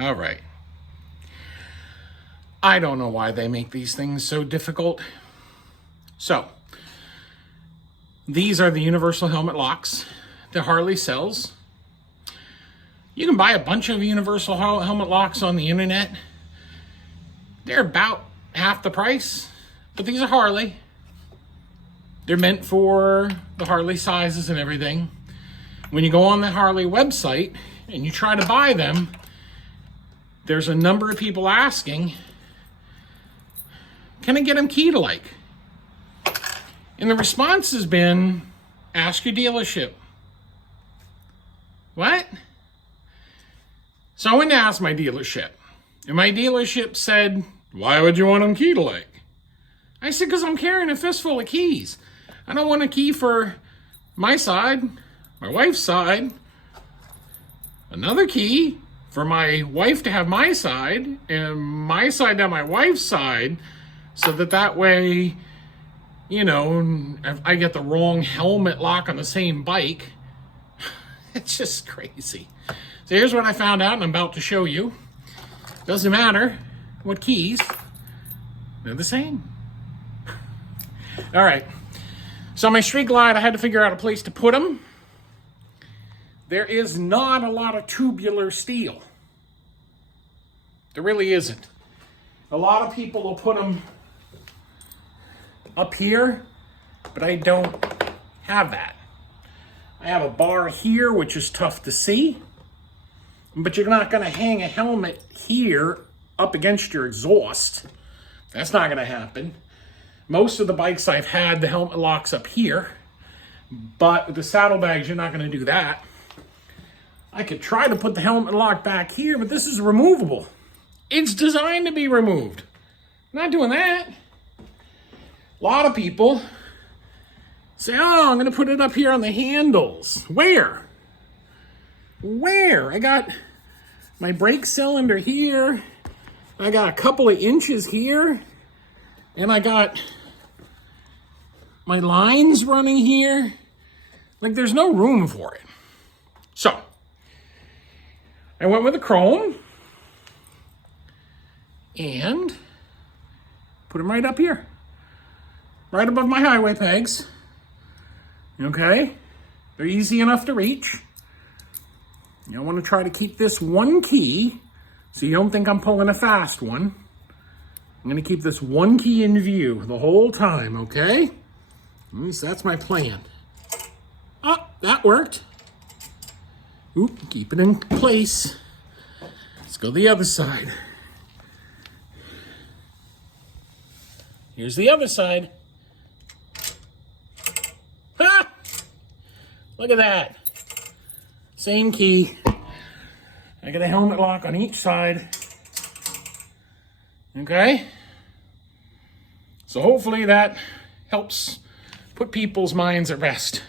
All right. I don't know why they make these things so difficult. So, these are the universal helmet locks that Harley sells. You can buy a bunch of universal helmet locks on the internet. They're about half the price, but these are Harley. They're meant for the Harley sizes and everything. When you go on the Harley website and you try to buy them, there's a number of people asking, can I get them key to like? And the response has been, ask your dealership. What? So I went to ask my dealership. And my dealership said, why would you want them key to like? I said, because I'm carrying a fistful of keys. I don't want a key for my side, my wife's side, another key for my wife to have my side, and my side to have my wife's side, so that way, you know, if I get the wrong helmet lock on the same bike. It's just crazy. So here's what I found out, and I'm about to show you. Doesn't matter what keys, they're the same. All right. So my Street Glide, I had to figure out a place to put them. There is not a lot of tubular steel. There really isn't. A lot of people will put them up here, but I don't have that. I have a bar here, which is tough to see, but you're not gonna hang a helmet here up against your exhaust. That's not gonna happen. Most of the bikes I've had, the helmet lock's up here, but with the saddlebags, you're not gonna do that. I could try to put the helmet lock back here, but this is removable. It's designed to be removed. I'm not doing that. A lot of people say, oh, I'm gonna put it up here on the handles. Where? Where? I got my brake cylinder here. I got a couple of inches here. And I got my lines running here. Like, there's no room for it. So, I went with a chrome and put them right up here. Right above my highway pegs. Okay? They're easy enough to reach. You want to try to keep this one key so you don't think I'm pulling a fast one. I'm going to keep this one key in view the whole time, okay? At least that's my plan. Oh, that worked. Oop, keep it in place. Let's go the other side. Here's the other side. Ha! Look at that. Same key. I got a helmet lock on each side. Okay? So hopefully that helps put people's minds at rest.